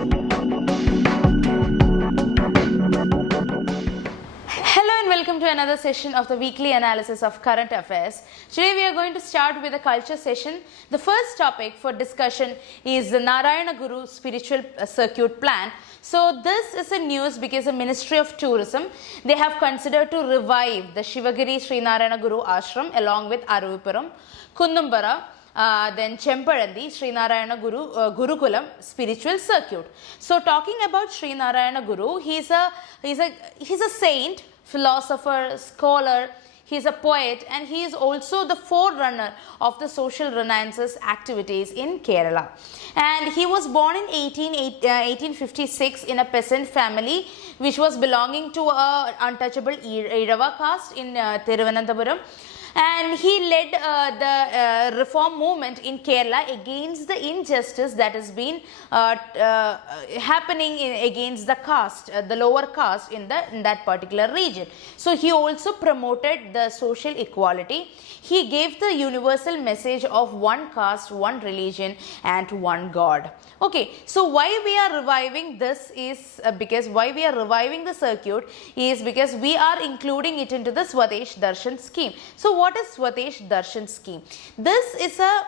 Hello and welcome to another session of the weekly analysis of current affairs. Today we are going to start with a culture session. The first topic for discussion is the Narayana Guru spiritual circuit plan. So this is a news because the Ministry of Tourism, they have considered to revive the Shivagiri Sri Narayana Guru Ashram along with Aruvipuram, Kundumbara, then Chemparandi, Sri Narayana Guru Gurukulam spiritual circuit. So talking about Sri Narayana Guru, he's a saint, philosopher, scholar, he is a poet, and he is also the forerunner of the social renaissance activities in Kerala. And he was born in 1856 in a peasant family which was belonging to a untouchable Irava caste in Thiruvananthapuram. And he led the reform movement in Kerala against the injustice that has been happening against the caste, the lower caste in that particular region. So he also promoted the social equality. He gave the universal message of one caste, one religion and one God. Okay, so why we are reviving this is because why we are reviving the circuit is because we are including it into the Swadesh Darshan scheme. So what is Swadesh Darshan scheme? This is a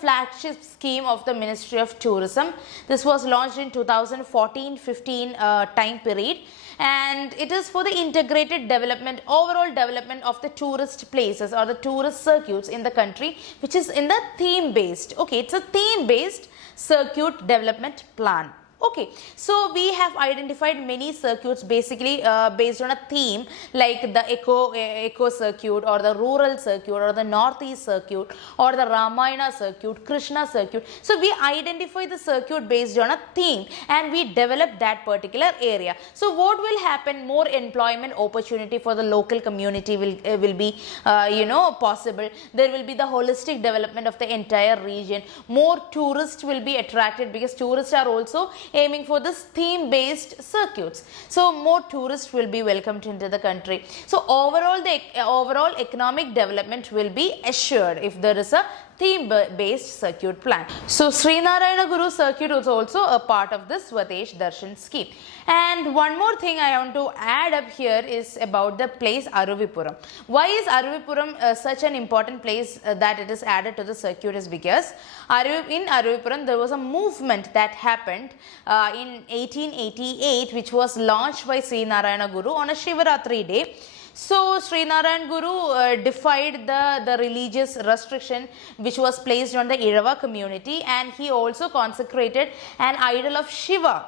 flagship scheme of the Ministry of Tourism. This was launched in 2014-15 time period, and it is for the integrated development, overall development of the tourist places or the tourist circuits in the country, which is in the theme based. Okay, it's a theme based circuit development plan. Okay, so we have identified many circuits basically based on a theme, like the eco circuit or the rural circuit or the northeast circuit or the Ramayana circuit, Krishna circuit. So we identify the circuit based on a theme and we develop that particular area. So what will happen? More employment opportunity for the local community will be possible. There will be the holistic development of the entire region. More tourists will be attracted because tourists are also aiming for this theme based circuits. So more tourists will be welcomed into the country. So overall the overall economic development will be assured if there is a theme based circuit plan. So Sri Narayana Guru circuit is also a part of this Swadesh Darshan scheme. And one more thing I want to add up here is about the place Aruvipuram. Why is Aruvipuram such an important place that it is added to the circuit is because in Aruvipuram there was a movement that happened in 1888 which was launched by Sri Narayana Guru on a Shivaratri day. So Sri Narayana Guru defied the religious restriction which was placed on the Irava community, and he also consecrated an idol of Shiva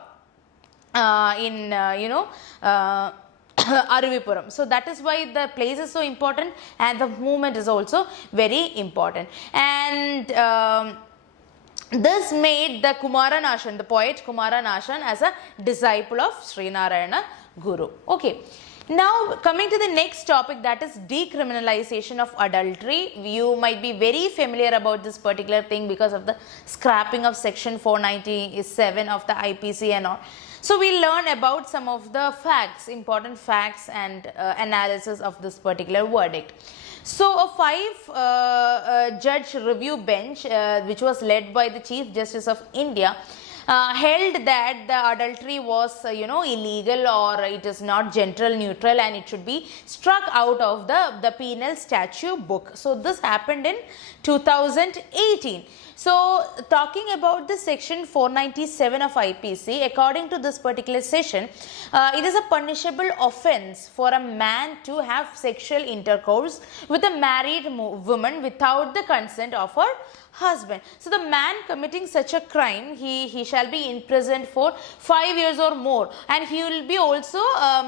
in Aruvipuram. So that is why the place is so important and the movement is also very important. And this made the Kumaranashan, the poet Kumaranashan, as a disciple of Sri Narayana Guru. Okay. Now coming to the next topic, that is decriminalization of adultery. You might be very familiar about this particular thing because of the scrapping of section 497 of the IPC and all. So we learn about some of the facts, important facts and analysis of this particular verdict. So a 5-judge review bench which was led by the Chief Justice of India held that the adultery was illegal, or it is not gender neutral and it should be struck out of the penal statute book. So this happened in 2018. So talking about the section 497 of IPC, according to this particular section, it is a punishable offence for a man to have sexual intercourse with a married woman without the consent of her husband. So the man committing such a crime, he shall be imprisoned for 5 years or more, and he will be also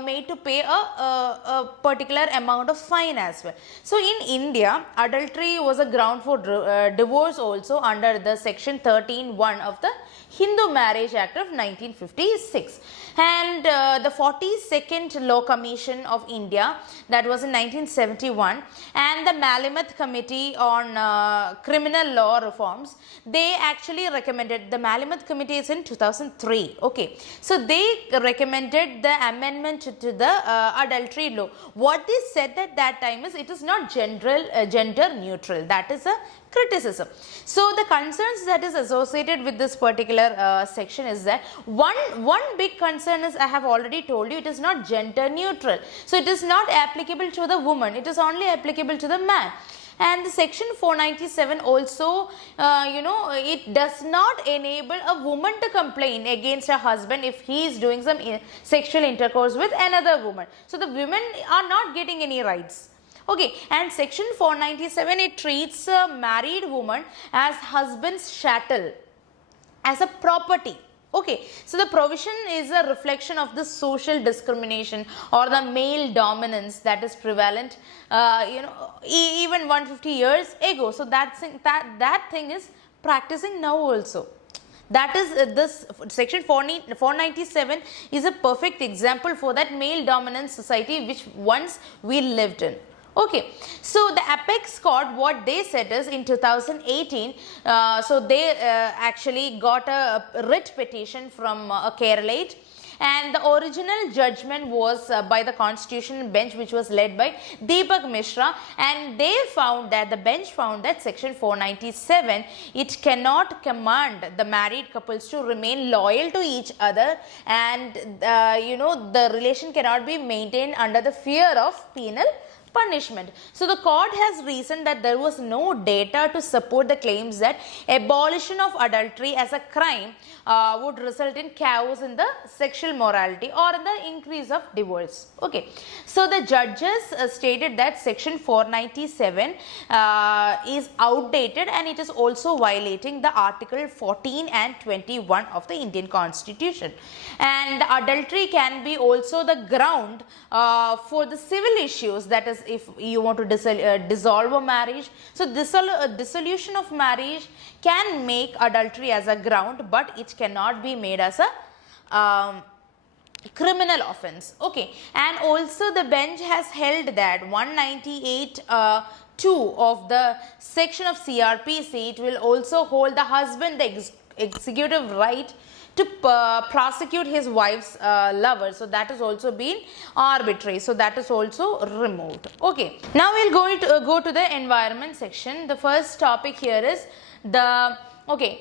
made to pay a particular amount of fine as well. So in India, adultery was a ground for divorce also under the section 13(1) of the Hindu Marriage Act of 1956. And the 42nd Law Commission of India, that was in 1971, and the Malamuth Committee on Criminal Law Reforms, they actually recommended, the Malamuth Committee is in 2003, okay. So they recommended the amendment to the adultery law. What they said at that time is, it is not gender neutral, that is a criticism. So the concerns that is associated with this particular section is that one big concern is, I have already told you, it is not gender neutral. So it is not applicable to the woman, it is only applicable to the man. And the section 497 also, it does not enable a woman to complain against her husband if he is doing some sexual intercourse with another woman. So the women are not getting any rights. Okay, and section 497, it treats a married woman as husband's chattel, as a property. Okay, so the provision is a reflection of the social discrimination or the male dominance that is prevalent, even 150 years ago. So that thing is practicing now also. That is this section 497 is a perfect example for that male dominant society which once we lived in. Okay, so the apex court, what they said is in 2018, so they actually got a writ petition from a Keralate, and the original judgment was by the constitutional bench, which was led by Deepak Mishra, and they found that, the bench found that section 497, it cannot command the married couples to remain loyal to each other, and the relation cannot be maintained under the fear of penal punishment. So the court has reasoned that there was no data to support the claims that abolition of adultery as a crime would result in chaos in the sexual morality or in the increase of divorce. Okay, so the judges stated that section 497 is outdated, and it is also violating the article 14 and 21 of the Indian Constitution, and adultery can be also the ground for the civil issues, that is, if you want to dissolve a marriage. So dissolution of marriage can make adultery as a ground, but it cannot be made as a criminal offense. Okay, and also the bench has held that 198(2) of the section of CRPC, it will also hold the husband the executive right to prosecute his wife's lover. So that has also been arbitrary. So that is also removed. Okay. Now we'll go to the environment section. The first topic here is the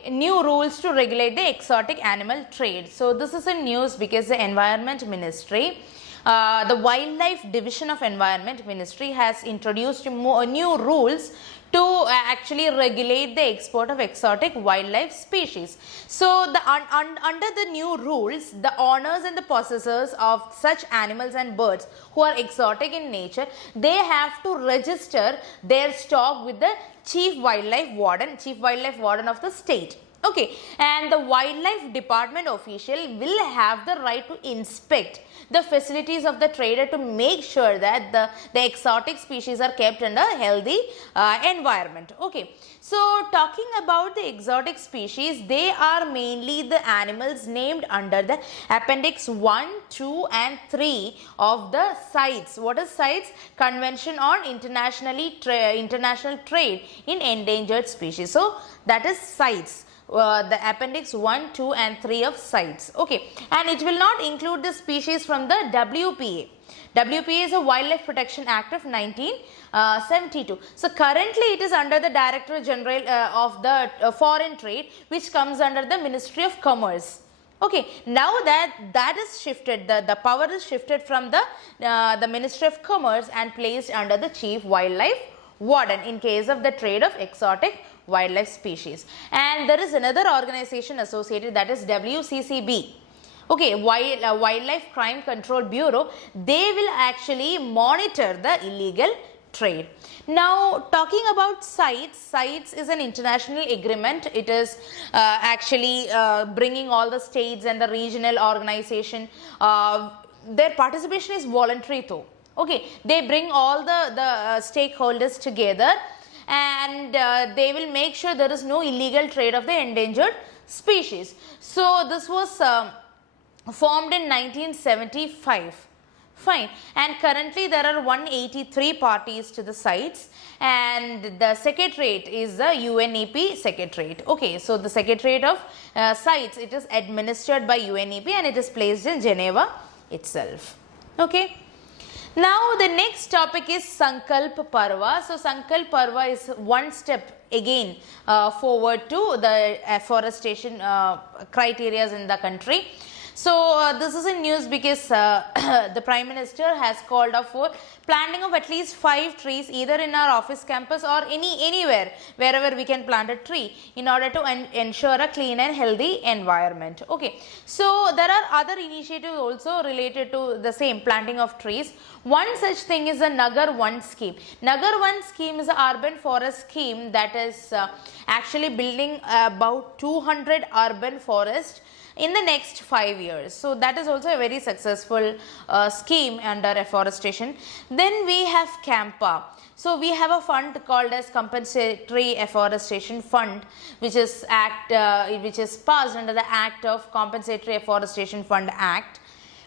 new rules to regulate the exotic animal trade. So this is in news because the Environment Ministry, the Wildlife Division of Environment Ministry has introduced new rules to actually regulate the export of exotic wildlife species. So under the new rules, the owners and the possessors of such animals and birds who are exotic in nature, they have to register their stock with the Chief Wildlife Warden of the state. Okay, and the Wildlife Department official will have the right to inspect the facilities of the trader to make sure that the exotic species are kept in a healthy environment. Okay, so talking about the exotic species, they are mainly the animals named under the Appendix 1, 2 and 3 of the CITES. What is CITES? Convention on International Trade in Endangered Species. So that is CITES. The Appendix 1, 2 and 3 of CITES. Okay, and it will not include the species from the WPA. WPA is a Wildlife Protection Act of 1972. So currently it is under the Director General of the Foreign Trade, which comes under the Ministry of Commerce. Okay, now that is shifted, the power is shifted from the Ministry of Commerce and placed under the Chief Wildlife Warden in case of the trade of exotic wildlife species. And there is another organization associated, that is WCCB. Okay, Wildlife Crime Control Bureau. They will actually monitor the illegal trade. Now talking about CITES, CITES is an international agreement. It is actually bringing all the states and the regional organization. Their participation is voluntary though. Okay, they bring all the stakeholders together, and they will make sure there is no illegal trade of the endangered species. So this was formed in 1975. Fine. And currently there are 183 parties to the CITES, and the secretariat is the UNEP secretariat. Okay, so the secretariat of CITES, it is administered by UNEP and it is placed in Geneva itself. Okay. Now the next topic is Sankalp Parva. So Sankalp Parva is one step again forward to the afforestation criteria in the country. So this is in news because the Prime Minister has called up for planting of at least 5 trees either in our office campus or anywhere wherever we can plant a tree in order to ensure a clean and healthy environment. Okay, so there are other initiatives also related to the same planting of trees. One such thing is the Nagar 1 scheme. Nagar 1 scheme is an urban forest scheme that is actually building about 200 urban forests in the next 5 years. So that is also a very successful scheme under afforestation. Then we have CAMPA. So we have a fund called as Compensatory Afforestation Fund, which is passed under the Act of Compensatory Afforestation Fund Act,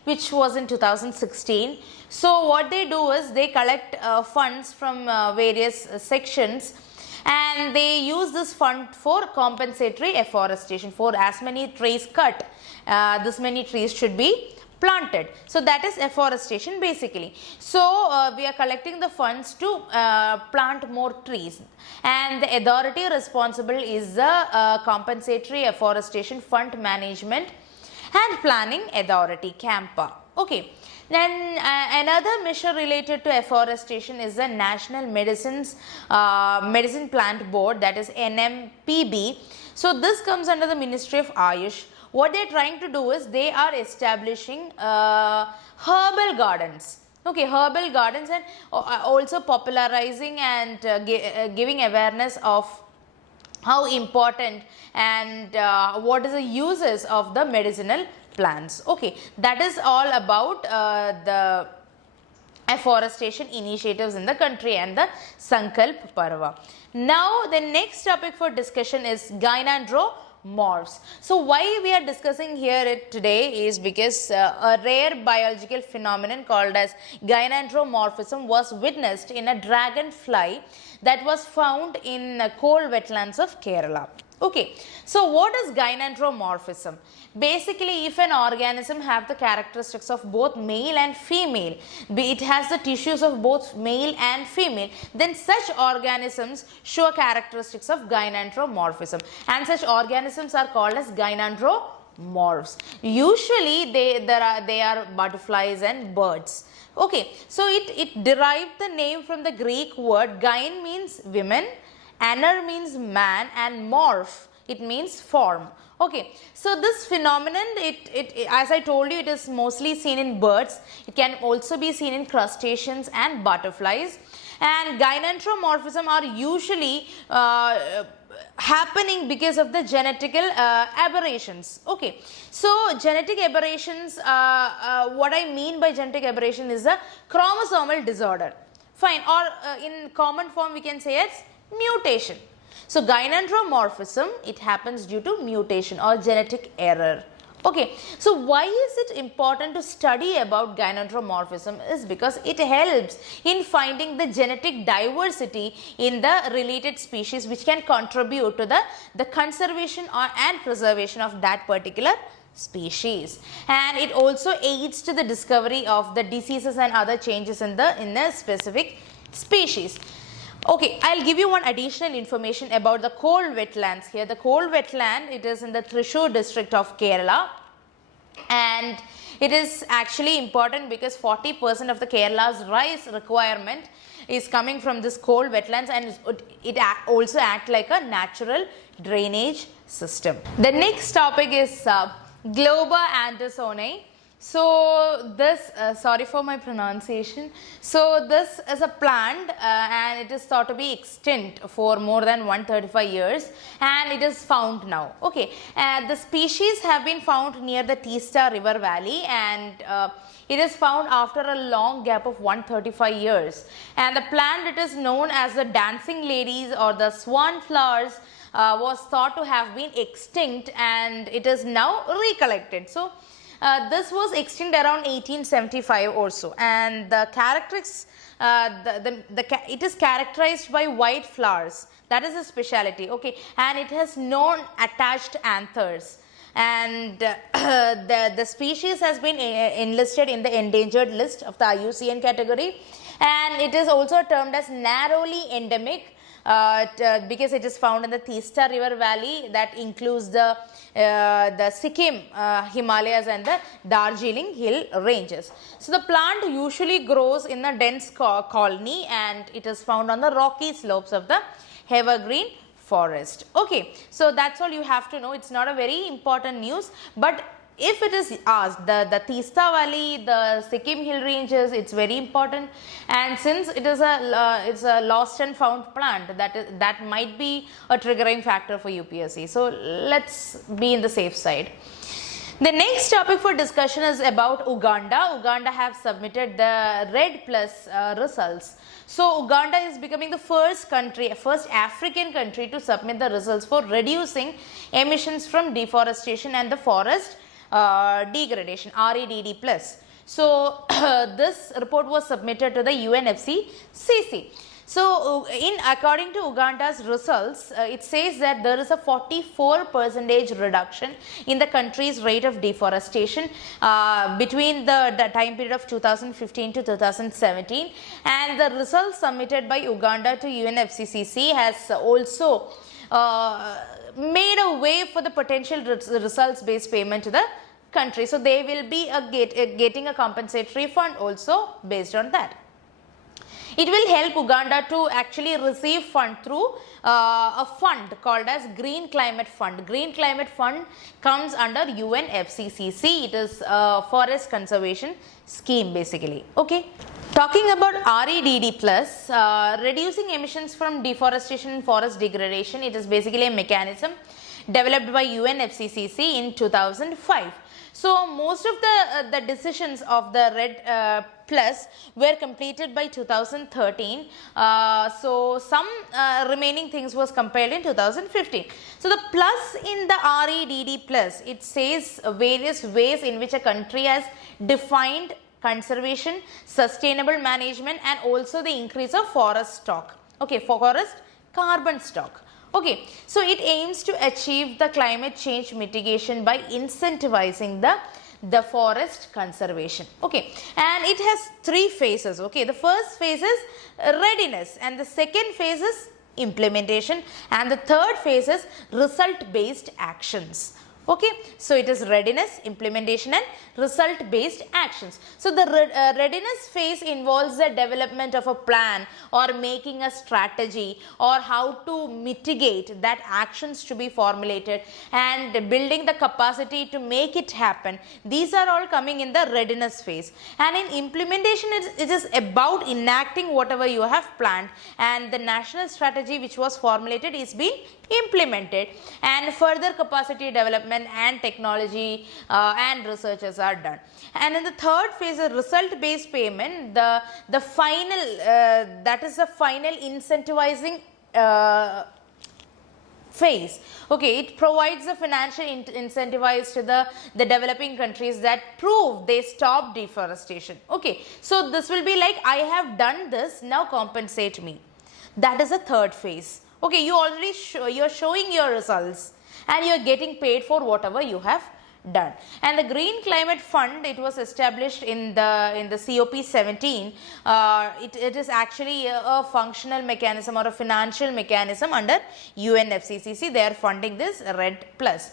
which was in 2016. So what they do is they collect funds from various sections, and they use this fund for compensatory afforestation. For as many trees cut, this many trees should be planted. So that is afforestation basically. So we are collecting the funds to plant more trees, and the authority responsible is the Compensatory Afforestation Fund Management and Planning Authority, CAMPA. Okay. Then another measure related to afforestation is the National Medicine Plant Board, that is NMPB. So this comes under the Ministry of Ayush. What they are trying to do is they are establishing herbal gardens. Okay, herbal gardens, and also popularizing and giving awareness of how important and what is the uses of the medicinal plants. Okay, that is all about the afforestation initiatives in the country and the Sankalp Parva. Now the next topic for discussion is gynandromorphs. So why we are discussing here today is because a rare biological phenomenon called as gynandromorphism was witnessed in a dragonfly that was found in coal wetlands of Kerala. Okay, so what is gynandromorphism? Basically, if an organism have the characteristics of both male and female, it has the tissues of both male and female, then such organisms show characteristics of gynandromorphism, and such organisms are called as gynandromorphs. Usually they are butterflies and birds. Okay, so it derived the name from the Greek word gyn means women, aner means man, and morph, it means form. Okay, so this phenomenon, as I told you, it is mostly seen in birds. It can also be seen in crustaceans and butterflies. And gynandromorphism are usually happening because of the genetical aberrations. Okay, so genetic aberrations, what I mean by genetic aberration is a chromosomal disorder. Fine, or in common form we can say it's mutation. So gynandromorphism, it happens due to mutation or genetic error. Okay, so why is it important to study about gynandromorphism is because it helps in finding the genetic diversity in the related species, which can contribute to the conservation and preservation of that particular species, and it also aids to the discovery of the diseases and other changes in the specific species. Okay, I will give you one additional information about the coal wetlands here. The coal wetland, it is in the Thrissur district of Kerala, and it is actually important because 40% of the Kerala's rice requirement is coming from this coal wetlands, and it also acts like a natural drainage system. The next topic is Globa andersoni. So this, sorry for my pronunciation. So this is a plant and it is thought to be extinct for more than 135 years, and it is found now. Okay, the species have been found near the Teesta River Valley, and it is found after a long gap of 135 years. And the plant, it is known as the dancing ladies or the swan flowers, was thought to have been extinct, and it is now recollected. So this was extinct around 1875 or so, and the characteristics, it is characterized by white flowers. That is a speciality. Okay, and it has non-attached anthers, and the species has been enlisted in the endangered list of the IUCN category, and it is also termed as narrowly endemic because it is found in the Teesta River Valley, that includes the Sikkim Himalayas and the Darjeeling Hill ranges. So the plant usually grows in a dense colony, and it is found on the rocky slopes of the evergreen forest. Okay, so that's all you have to know. It's not a very important news, but if it is asked, the Teesta Valley, the Sikkim Hill ranges, it's very important, and since it is a lost and found plant, that might be a triggering factor for UPSC. So let's be in the safe side. The next topic for discussion is about Uganda. Uganda have submitted the Red Plus results. So Uganda is becoming the first African country to submit the results for reducing emissions from deforestation and the forest degradation, REDD+. So this report was submitted to the UNFCCC. So according to Uganda's results, it says that there is a 44% reduction in the country's rate of deforestation between the time period of 2015 to 2017, and the results submitted by Uganda to UNFCCC has also made a way for the potential results based payment to the country. So they will be getting a compensatory fund also based on that. It will help Uganda to actually receive fund through a fund called as Green Climate Fund. Green Climate Fund comes under UNFCCC. It is a forest conservation scheme basically. Okay. Talking about REDD+, reducing emissions from deforestation and forest degradation, it is basically a mechanism developed by UNFCCC in 2005. So most of the decisions of the Red Plus were completed by 2013. So some remaining things was compiled in 2015. So the plus in the REDD+, it says various ways in which a country has defined conservation, sustainable management, and also the increase of forest stock. Okay, forest carbon stock. Okay, so it aims to achieve the climate change mitigation by incentivizing the forest conservation. Okay, and it has three phases. Okay, the first phase is readiness, and the second phase is implementation, and the third phase is result based actions. Okay, so it is readiness, implementation, and result based actions. So the readiness phase involves the development of a plan or making a strategy or how to mitigate that actions to be formulated and building the capacity to make it happen. These are all coming in the readiness phase, and in implementation it is about enacting whatever you have planned, and the national strategy which was formulated is being implemented, and further capacity development and technology and researches are done. And in the third phase of result based payment, the final that is the final incentivizing phase. Okay, it provides the financial incentives to the developing countries that prove they stop deforestation. Okay, so this will be like, I have done this, now compensate me. That is the third phase. Okay, you already you're showing your results and you're getting paid for whatever you have done. And the Green Climate Fund, it was established in the COP 17. It is actually a functional mechanism or a financial mechanism under UNFCCC. They are funding this Red Plus.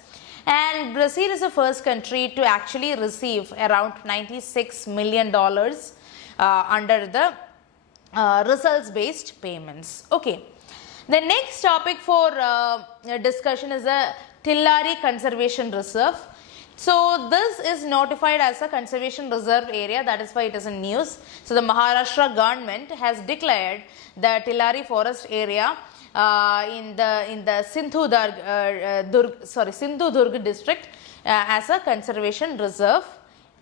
And Brazil is the first country to actually receive around $96 million under the results based payments. Okay. The next topic for discussion is the Tillery Conservation Reserve. So this is notified as a conservation reserve area, that is why it is in news. So the Maharashtra government has declared the Tillery forest area in the Sindhudurg district as a conservation reserve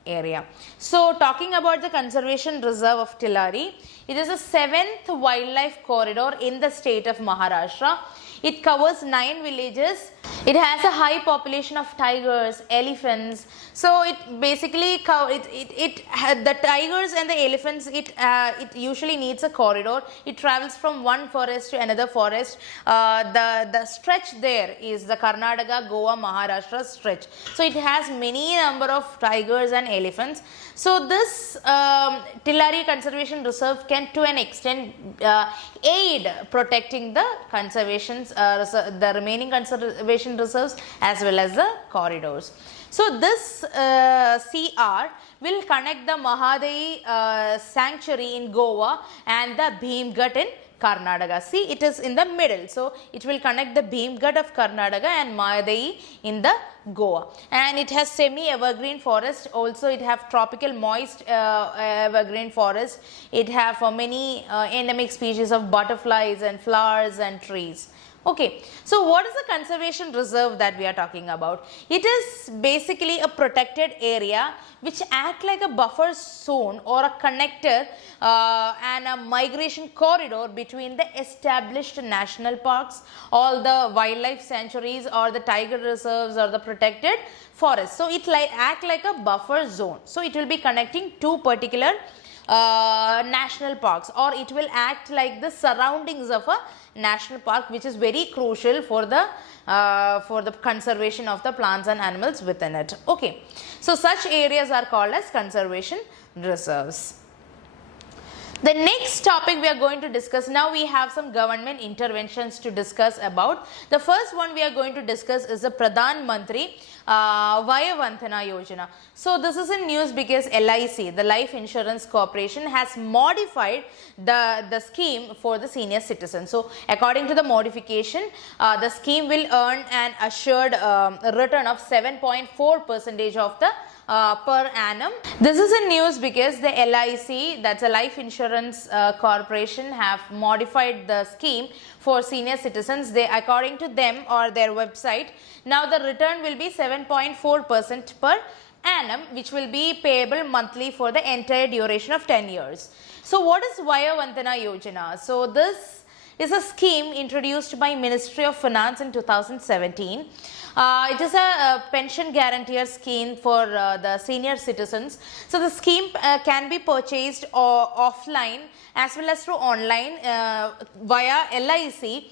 area. So talking about the conservation reserve of Tillery, it is the 7th wildlife corridor in the state of Maharashtra. It covers 9 villages It has a high population of tigers, elephants. So it basically the tigers and the elephants, it usually needs a corridor. It travels from one forest to another forest. The stretch there is the Karnataka, Goa, Maharashtra stretch. So it has many number of tigers and elephants. So this Tillery Conservation Reserve can to an extent aid protecting the conservations, the remaining conservation reserves as well as the corridors. So this CR will connect the Mahadai sanctuary in Goa and the Bhimghat in Karnataka. See, it is in the middle. So it will connect the Bhimghat of Karnataka and Mahadai in the Goa. And it has semi-evergreen forest. Also it have tropical moist evergreen forest. It have many endemic species of butterflies and flowers and trees. Okay, so what is the conservation reserve that we are talking about? It is basically a protected area which act like a buffer zone or a connector and a migration corridor between the established national parks, all the wildlife sanctuaries or the tiger reserves or the protected forests. So it act like a buffer zone. So it will be connecting two particular national parks, or it will act like the surroundings of a national park, which is very crucial for the conservation of the plants and animals within it. Okay, so such areas are called as conservation reserves. The next topic we are going to discuss, now we have some government interventions to discuss about. The first one we are going to discuss is the Pradhan Mantri Vaya Vandana Yojana. So this is in news because LIC, the Life Insurance Corporation, has modified the scheme for the senior citizens. So according to the modification, the scheme will earn an assured return of 7.4% of the per annum. This is in news because the LIC, that's a Life Insurance Corporation, have modified the scheme for senior citizens. They, according to them or their website, now the return will be 7.4% per annum, which will be payable monthly for the entire duration of 10 years. So what is Vaya Vandana Yojana? So this is a scheme introduced by Ministry of Finance in 2017. It is a pension guarantee scheme for the senior citizens. So the scheme can be purchased offline as well as through online via LIC,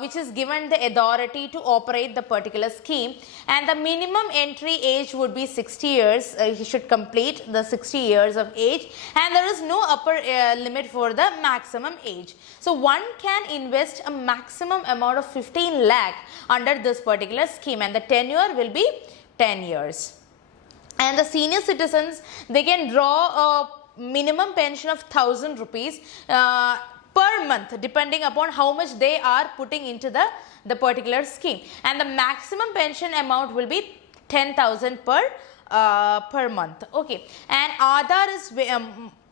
which is given the authority to operate the particular scheme, and the minimum entry age would be 60 years. He should complete the 60 years of age, and there is no upper limit for the maximum age. So one can invest a maximum amount of 15 lakh under this particular scheme, and the tenure will be 10 years. And the senior citizens, they can draw a minimum pension of 1000 rupees per month, depending upon how much they are putting into the particular scheme, and the maximum pension amount will be 10,000 per month. Okay, and Aadhaar is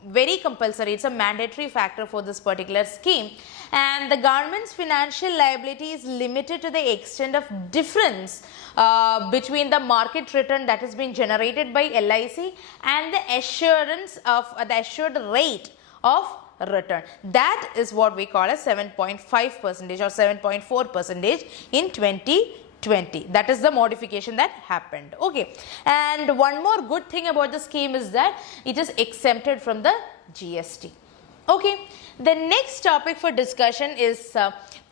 very compulsory. It's a mandatory factor for this particular scheme, and the government's financial liability is limited to the extent of difference between the market return that has been generated by LIC and the assurance of the assured rate of return. That is what we call as 7.5% or 7.4% in 2020. That is the modification that happened. Okay, and one more good thing about the scheme is that it is exempted from the GST. Okay, the next topic for discussion is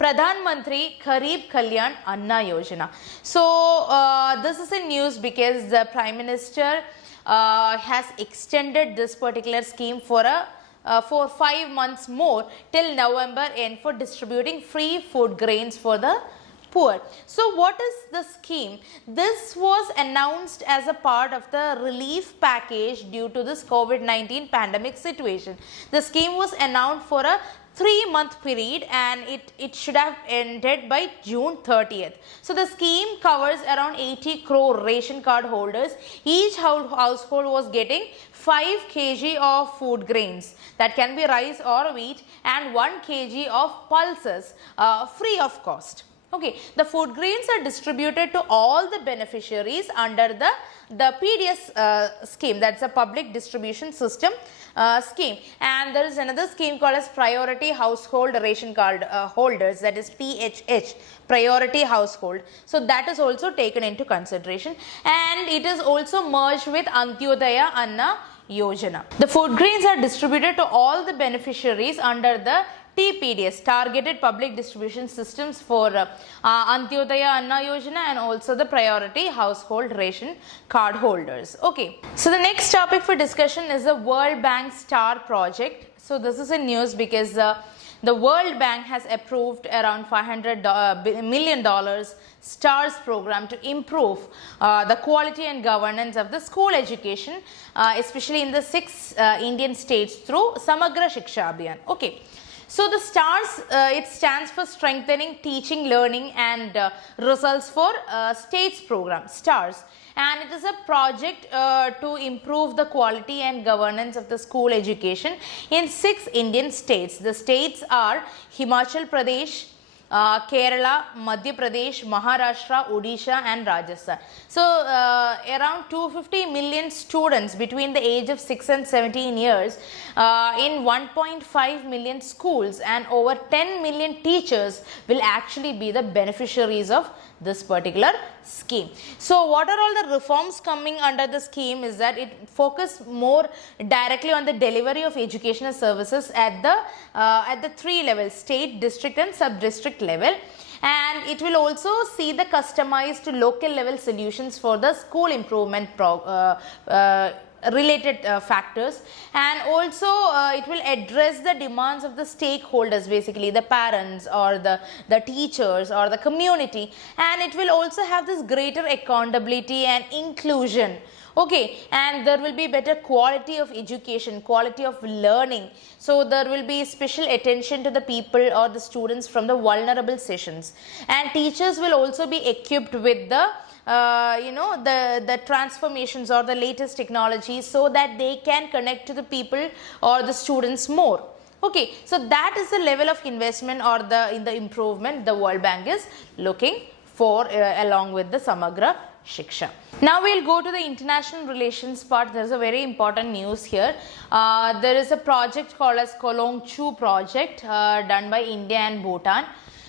Pradhan Mantri Garib Kalyan Anna Yojana. So this is in news because the Prime Minister has extended this particular scheme for 5 months more till November end for distributing free food grains for the poor. So what is the scheme? This was announced as a part of the relief package due to this COVID-19 pandemic situation. The scheme was announced for a 3-month period, and it should have ended by June 30th. So the scheme covers around 80 crore ration card holders. Each household was getting 5 kg of food grains, that can be rice or wheat, and 1 kg of pulses free of cost. Okay, the food grains are distributed to all the beneficiaries under the PDS scheme, that's a public distribution system scheme. And there is another scheme called as Priority Household Ration Card holders, that is PHH, Priority Household. So that is also taken into consideration, and it is also merged with Antyodaya Anna Yojana. The food grains are distributed to all the beneficiaries under the TPDS, Targeted Public Distribution Systems, for Antyodaya Anna Yojana and also the Priority Household Ration Card holders. Okay, so the next topic for discussion is the World Bank STAR project. So this is in news because the World Bank has approved around $500 million STARS program to improve the quality and governance of the school education, especially in the 6 Indian states through Samagra Shiksha Abhiyan. Okay. So the STARS, it stands for Strengthening Teaching, Learning and Results for States Program, STARS. And it is a project to improve the quality and governance of the school education in 6 Indian states. The states are Himachal Pradesh, Kerala, Madhya Pradesh, Maharashtra, Odisha and Rajasthan. So around 250 million students between the age of 6 and 17 years in 1.5 million schools and over 10 million teachers will actually be the beneficiaries of this particular scheme. So what are all the reforms coming under the scheme is that it focuses more directly on the delivery of educational services at the 3 levels, state, district and sub-district level, and it will also see the customized local level solutions for the school improvement related factors, and also it will address the demands of the stakeholders, basically the parents or the teachers or the community, and it will also have this greater accountability and inclusion. Okay, and there will be better quality of education, quality of learning. So there will be special attention to the people or the students from the vulnerable sessions, and teachers will also be equipped with the the transformations or the latest technologies so that they can connect to the people or the students more. Okay, so that is the level of investment or in the improvement the World Bank is looking for along with the Samagra Shiksha. Now we will go to the international relations part. There is a very important news here. There is a project called as Kolongchu project done by India and Bhutan.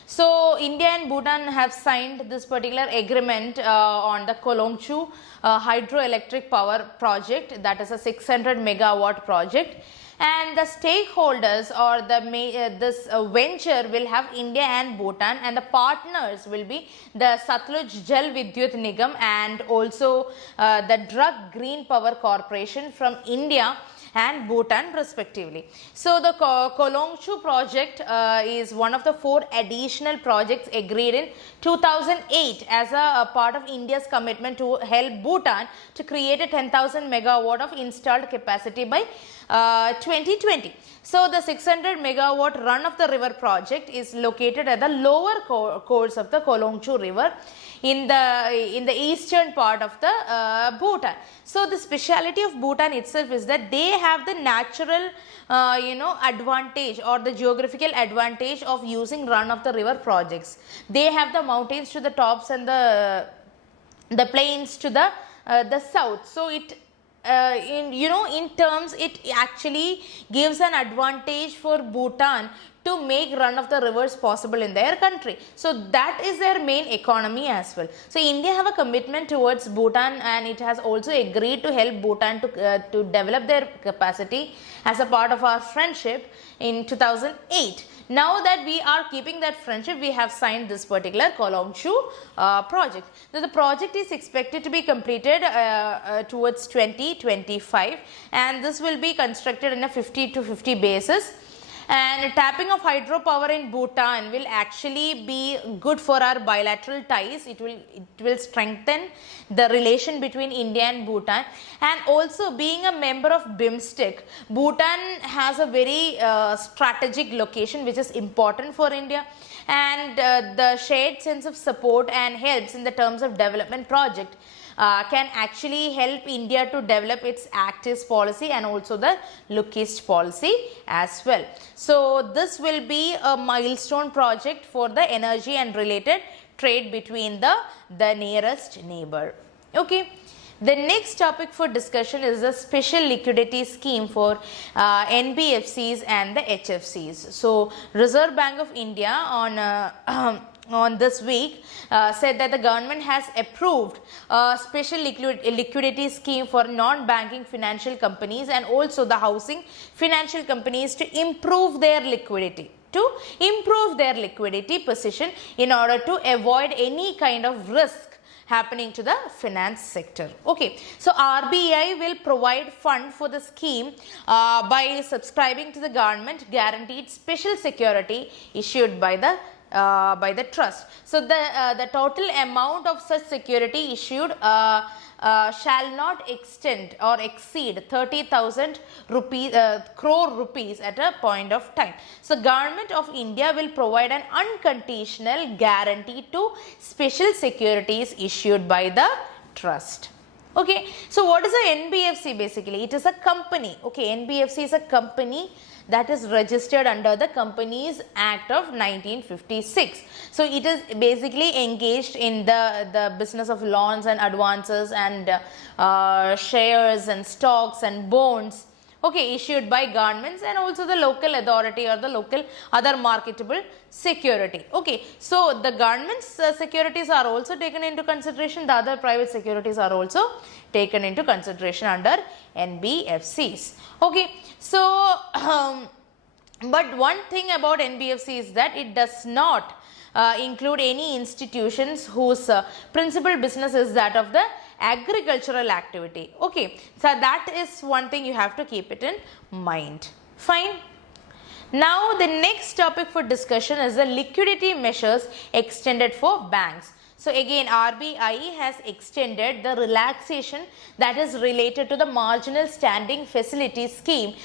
So India and Bhutan have signed this particular agreement on the Kolongchu hydroelectric power project, that is a 600 megawatt project, and the stakeholders or this venture will have India and Bhutan, and the partners will be the Satluj Jal Vidyut Nigam and also the Drug Green Power Corporation from India and Bhutan respectively. So the Kolongchu project is one of the 4 additional projects agreed in 2008 as a part of India's commitment to help Bhutan to create a 10,000 megawatt of installed capacity by 2020. So the 600 megawatt run of the river project is located at the lower course of the Kolongchu river in the eastern part of the Bhutan. So the speciality of Bhutan itself is that they have the natural advantage or the geographical advantage of using run of the river projects. They have the mountains to the tops and the plains to the south. So it in terms it actually gives an advantage for Bhutan to make run of the rivers possible in their country. So that is their main economy as well. So India have a commitment towards Bhutan, and it has also agreed to help Bhutan to develop their capacity as a part of our friendship in 2008. Now that we are keeping that friendship, we have signed this particular Kolongchu project. Now the project is expected to be completed towards 2025, and this will be constructed in a 50-50 basis. And tapping of hydropower in Bhutan will actually be good for our bilateral ties. It will strengthen the relation between India and Bhutan, and also being a member of BIMSTEC, Bhutan has a very strategic location which is important for India, and the shared sense of support and helps in the terms of development project can actually help India to develop its Act East policy and also the Look East policy as well. So this will be a milestone project for the energy and related trade between the nearest neighbor. Okay. The next topic for discussion is the special liquidity scheme for NBFCs and the HFCs. So Reserve Bank of India on this week said that the government has approved a special liquidity scheme for non-banking financial companies and also the housing financial companies to improve their liquidity position in order to avoid any kind of risk happening to the finance sector. Okay, so RBI will provide fund for the scheme by subscribing to the government guaranteed special security issued by the trust. So the total amount of such security issued shall not extend or exceed 30,000 crore rupees at a point of time. So government of India will provide an unconditional guarantee to special securities issued by the trust. Okay, so what is a NBFC basically? It is a company. Okay, NBFC is a company that is registered under the Companies Act of 1956. So it is basically engaged in the business of loans and advances and shares and stocks and bonds, okay, issued by governments and also the local authority or the local other marketable security. Okay, so the government's securities are also taken into consideration, the other private securities are also taken into consideration under NBFCs. Okay, so but one thing about NBFC is that it does not include any institutions whose principal business is that of the agricultural activity. Okay, so that is one thing you have to keep it in mind. Fine. Now the next topic for discussion is the liquidity measures extended for banks. So again, RBI has extended the relaxation that is related to the marginal standing facility scheme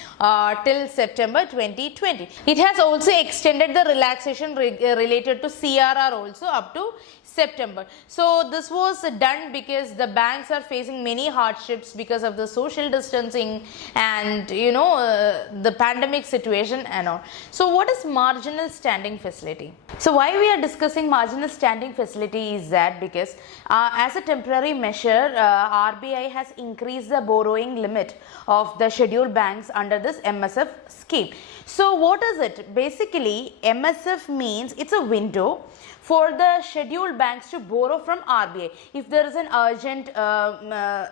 till September 2020. It has also extended the relaxation related to CRR also up to September. So this was done because the banks are facing many hardships because of the social distancing and the pandemic situation and all. So what is marginal standing facility? So why we are discussing marginal standing facility is that because as a temporary measure, RBI has increased the borrowing limit of the scheduled banks under this MSF scheme. So what is it? Basically, MSF means it's a window for the scheduled banks to borrow from RBI. If there is an urgent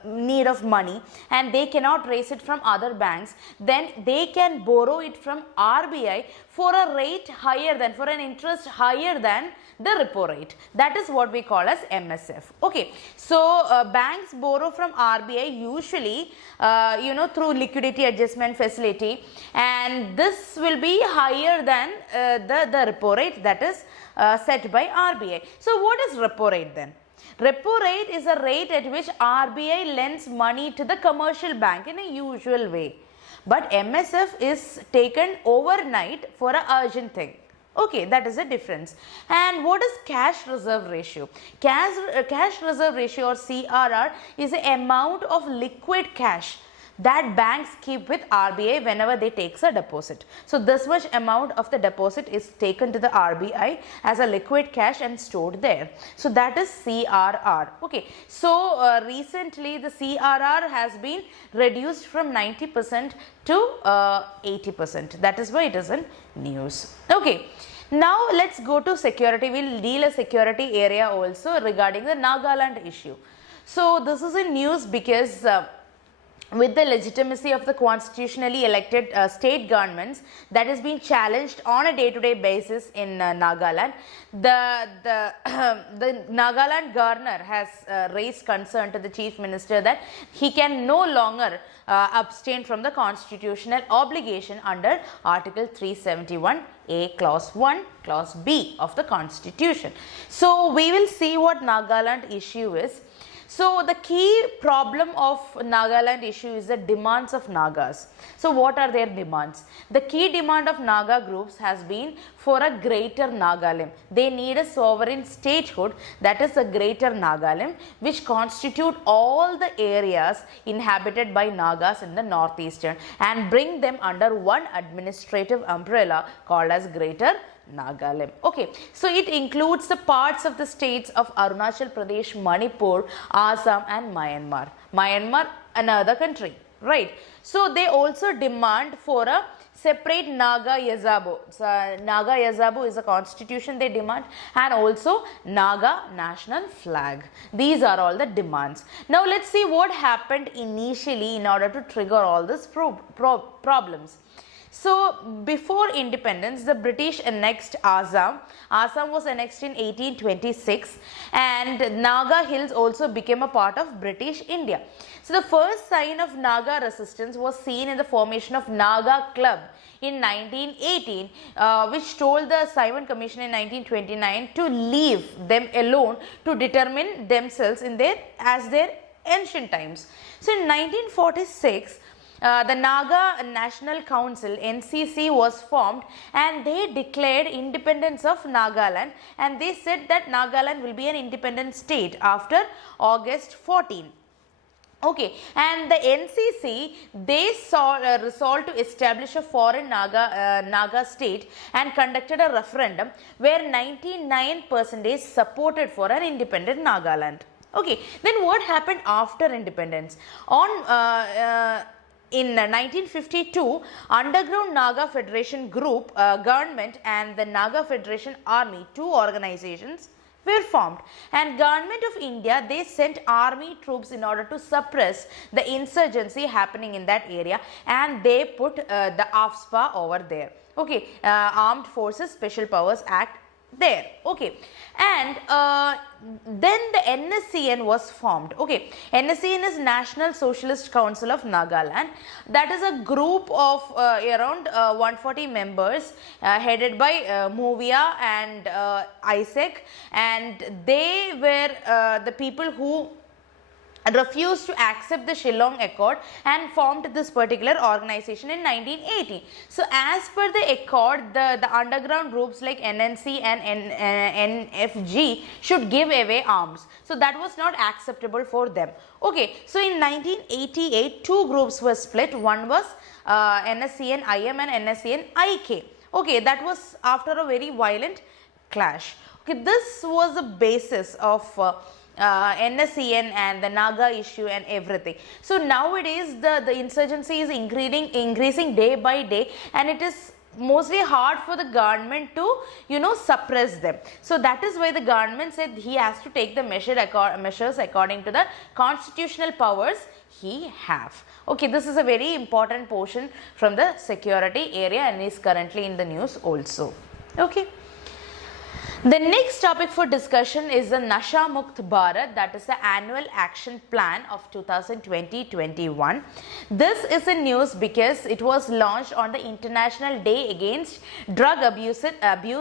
need of money and they cannot raise it from other banks, then they can borrow it from RBI for a rate higher than, for an interest higher than the repo rate. That is what we call as MSF. Okay, so banks borrow from RBI usually through liquidity adjustment facility, and this will be higher than the repo rate that is set by RBI. So what is repo rate then? Repo rate is a rate at which RBI lends money to the commercial bank in a usual way. But MSF is taken overnight for an urgent thing. Okay, that is the difference. And what is cash reserve ratio? Cash reserve ratio or CRR is the amount of liquid cash that banks keep with RBI whenever they take a deposit. So this much amount of the deposit is taken to the RBI as a liquid cash and stored there. So that is CRR. Okay, so recently the CRR has been reduced from 90% to 80%. That is why it is in news. Okay, now let's go to security. We'll deal a security area also regarding the Nagaland issue. So this is in news because with the legitimacy of the constitutionally elected state governments that is being challenged on a day-to-day basis in Nagaland, the Nagaland governor has raised concern to the chief minister that he can no longer abstain from the constitutional obligation under Article 371A Clause 1, Clause B of the Constitution. So we will see what Nagaland issue is. So the key problem of Nagaland issue is the demands of Nagas. So what are their demands? The key demand of Naga groups has been for a greater Nagaland. They need a sovereign statehood, that is a greater Nagaland, which constitute all the areas inhabited by Nagas in the northeastern and bring them under one administrative umbrella called as Greater Nagaland. Okay, so it includes the parts of the states of Arunachal Pradesh, Manipur, Assam and Myanmar. Myanmar, another country, right? So they also demand for a separate Naga Yazabu. So, Naga Yazabu is a constitution they demand, and also Naga national flag. These are all the demands. Now let's see what happened initially in order to trigger all these problems. So before independence, the British annexed Assam. Assam was annexed in 1826 and Naga Hills also became a part of British India. So the first sign of Naga resistance was seen in the formation of Naga Club in 1918, which told the Simon Commission in 1929 to leave them alone to determine themselves in their ancient times. So in 1946, the Naga National Council NCC was formed and they declared independence of Nagaland, and they said that Nagaland will be an independent state after August 14. Okay, and the NCC, they resolved to establish a foreign Naga state and conducted a referendum where 99% supported for an independent Nagaland. Okay, then what happened after independence? In 1952, Underground Naga Federation Group, Government and the Naga Federation Army, two organizations were formed, and Government of India, they sent army troops in order to suppress the insurgency happening in that area, and they put the AFSPA over there. Okay, Armed Forces Special Powers Act there. Okay, and then the NSCN was formed. Okay, NSCN is National Socialist Council of Nagaland. That is a group of around 140 members headed by Movia and Isaac, and they were the people who refused to accept the Shillong Accord and formed this particular organization in 1980. So as per the accord, the underground groups like NNC and NFG should give away arms. So that was not acceptable for them. Okay, so in 1988, two groups were split. One was NSCN IM and NSCN IK. Okay, that was after a very violent clash. Okay, this was the basis of NSCN and the Naga issue and everything. So nowadays the insurgency is increasing day by day, and it is mostly hard for the government to suppress them. So that is why the government said he has to take the measures according to the constitutional powers he have. Okay, this is a very important portion from the security area and is currently in the news also. Okay. The next topic for discussion is the Nasha Mukt Bharat, that is the annual action plan of 2020-21. This is a news because it was launched on the International Day Against Drug Abuse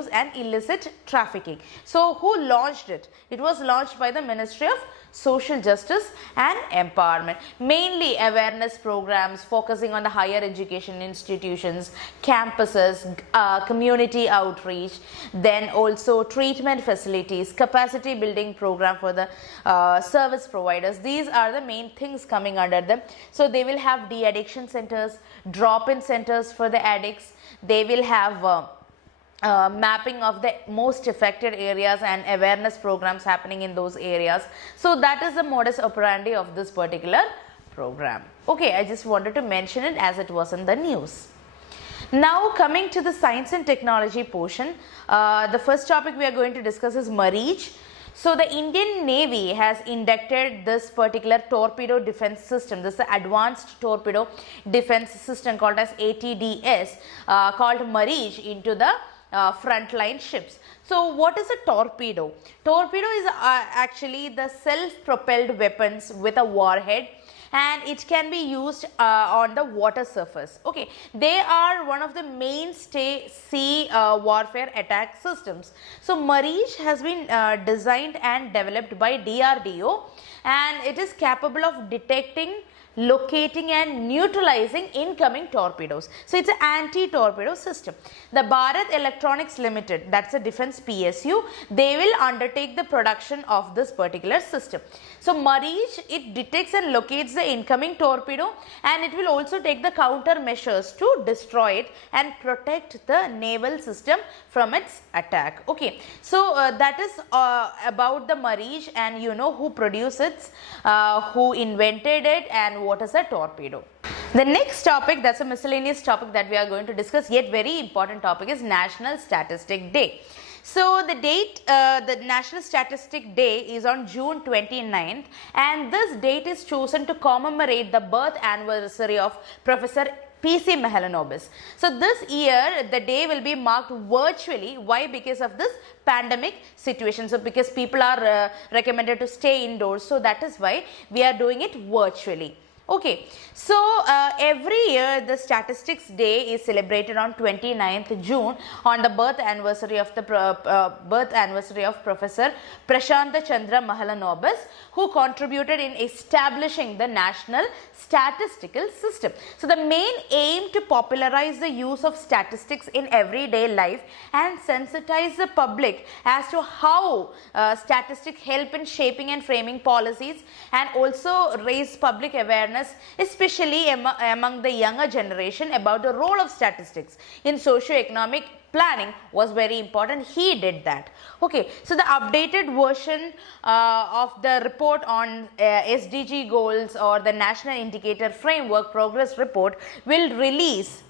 and Illicit Trafficking. So who launched it? It was launched by the Ministry of Social Justice and Empowerment. Mainly awareness programs focusing on the higher education institutions, campuses, community outreach, then also treatment facilities, capacity building program for the service providers. These are the main things coming under them. So they will have de-addiction centers, drop-in centers for the addicts. They will have mapping of the most affected areas and awareness programs happening in those areas. So that is the modus operandi of this particular program. Okay, I just wanted to mention it as it was in the news. Now coming to the science and technology portion, the first topic we are going to discuss is Marij. So the Indian Navy has inducted this particular torpedo defense system. This is the advanced torpedo defense system called as ATDS, called Marij, into the frontline ships. So what is a torpedo? Torpedo is actually the self-propelled weapons with a warhead, and it can be used on the water surface. Okay, they are one of the mainstay sea warfare attack systems. So Marij has been designed and developed by DRDO, and it is capable of detecting, locating and neutralizing incoming torpedoes. So it's an anti-torpedo system. The Bharat Electronics Limited, that's a defense PSU, they will undertake the production of this particular system. So Marij, it detects and locates the incoming torpedo, and it will also take the countermeasures to destroy it and protect the naval system from its attack. Okay, so that is about the Marij, and you know who produced it, who invented it, and what is a torpedo. The next topic, that's a miscellaneous topic that we are going to discuss, yet very important topic, is National Statistic Day. So the date, the National Statistic Day is on June 29th, and this date is chosen to commemorate the birth anniversary of Professor P.C. Mahalanobis. So this year the day will be marked virtually. Why? Because of this pandemic situation. So because people are recommended to stay indoors, so that is why we are doing it virtually. Okay, so every year the Statistics Day is celebrated on 29th June on the birth anniversary of Professor Prashanta Chandra Mahalanobis, who contributed in establishing the National Statistical System. So the main aim to popularize the use of statistics in everyday life and sensitize the public as to how statistics help in shaping and framing policies, and also raise public awareness, especially among the younger generation, about the role of statistics in socio-economic planning was very important. He did that. Okay, so the updated version of the report on SDG goals, or the National Indicator Framework Progress Report, will be released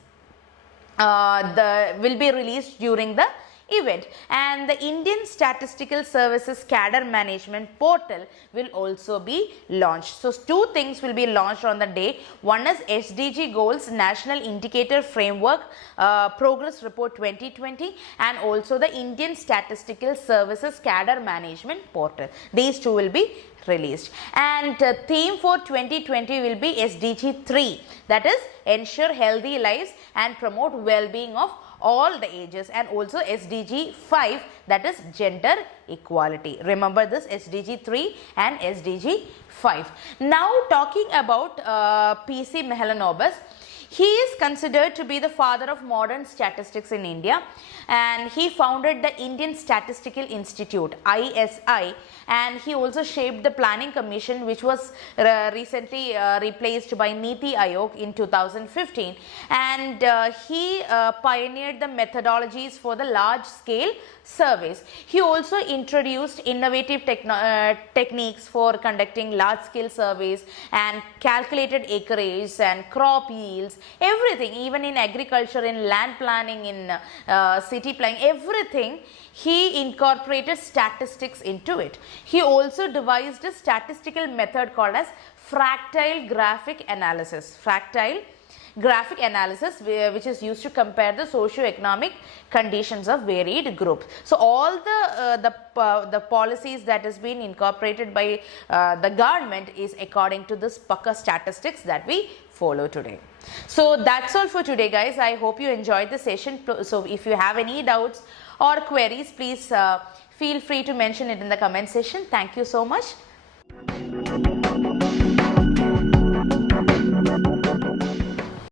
during the event, and the Indian Statistical Services Cadre Management Portal will also be launched. So two things will be launched on the day. One is SDG Goals National Indicator Framework Progress Report 2020, and also the Indian Statistical Services Cadre Management Portal. These two will be released, and theme for 2020 will be SDG 3, that is ensure healthy lives and promote well-being of all the ages, and also SDG 5, that is gender equality. Remember this, SDG 3 and SDG 5. Now talking about P.C. Mahalanobis, he is considered to be the father of modern statistics in India, and he founded the Indian Statistical Institute ISI, and he also shaped the Planning Commission, which was recently replaced by Niti Aayog in 2015, and he pioneered the methodologies for the large scale surveys. He also introduced innovative techniques for conducting large scale surveys, and calculated acreage and crop yields, everything, even in agriculture, in land planning, in city planning, everything. He incorporated statistics into it. He also devised a statistical method called as fractal graphic analysis. Fractal graphic analysis, which is used to compare the socio-economic conditions of varied groups. So all the policies that has been incorporated by the government is according to this Pakka statistics that we follow today. So that's all for today, guys. I hope you enjoyed the session. So if you have any doubts or queries, please feel free to mention it in the comment section. Thank you so much.